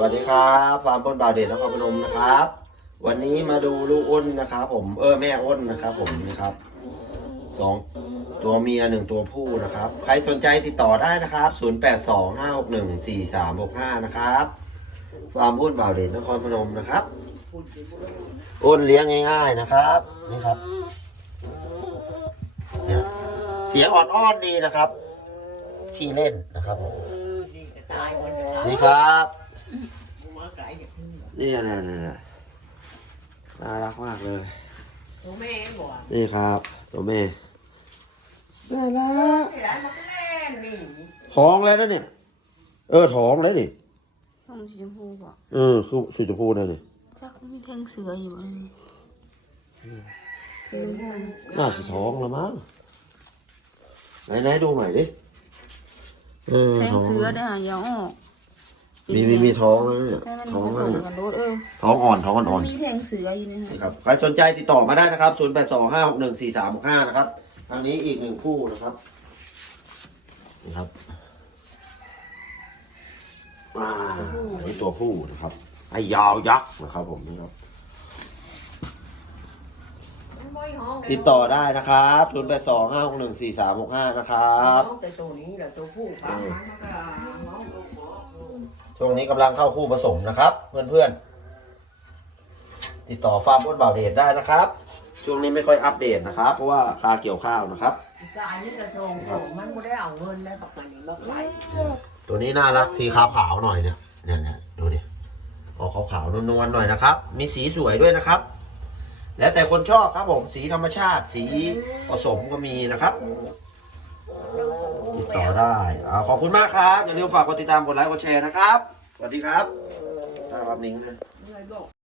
วัสดีครับฟาร์มบนบ่าวเดชนครพนมนะครับ วันนี้มาดูลูกอ้นนะครับผมเออแม่อ้นนะครับ ผมนี่ครับสองตัวเมียหนึ่งตัวผู้นะครับ ใครสนใจติดต่อได้นะครับ0 8 2 5 6 1 4 3 6 5นะครับฟาร์มอ้นบ่าวเดชนครพนมนะครับอ้นเลี้ยงง่ายๆนะครับนี่ครับเนี่ยเสียงอ่อนๆดีนะครับที่เล่นนะครับผมดีจะตายวันเดียวนี่ครับ อย่างนี้นี่นะนี่นะน่ารักมากเลย ตัวแม่บอกนี่ครับ ตัวแม่น่ารักไม่ได้มาเล่นนี่ท้องแล้วนะเนี่ย เออท้องแล้วนี่ต้มสีชมพูบอกเออคือสีชมพูนะนี่จักมีแท่งเสืออยู่อันนี้สีชมพูน่าจะท้องแล้วมั้งไหนไหนดูใหม่ดิเออแท่งท้องเสือได้หายาวออก มีมีมีท้องแล้วเนี่ยให้มันท้องผสแล้วมเนี่ยกันรถเออท้องอ่อนท้องอ่อนมีแท่งเสืออยู่นะฮะนะครับใครสนใจติดต่อมาได้นะครับ 0 8 2 5 6 1 4 3 6 5นะครับทางนี้อีกหนึ่งคู่นะครับนี่ครับอ่าอันนี้ตัวผู้นะครับไอ้ยาวยักษ์นะครับ ผมนี่ครับ ติดต่อได้นะครับ0 8 2 5 6 1 4 3 6 5นะครับ แต่ตัวนี้แหละตัวผู้ปลามันก็น้องตัวผู้ ช่วงนี้กำลังเข้าคู่ผสมนะครับ เพื่อนๆ ติดต่อฟาร์มอ้นบ่าวเดชได้นะครับ ช่วงนี้ไม่ค่อยอัปเดตนะครับ เพราะว่าคาเกี่ยวข้าวนะครับ กายนี่กระทรวงผมมันไม่ได้เอาเงินได้ปักมันนี่มาขายตัวนี้น่ารักสีขาวขาวๆหน่อยเนี่ยเนี่ยเนี่ยดูดิออกขาวขาวๆนวลๆหน่อยนะครับ มีสีสวยด้วยนะครับ แล้วแต่คนชอบครับผมสีธรรมชาติสีผสมก็มีนะครับ ต่อได้อ่าขอบคุณมากครับ อย่าลืมฝากกดติดตามกดไลค์กดแชร์นะครับ สวัสดีครับตามรับนิ้งนะเงินบอก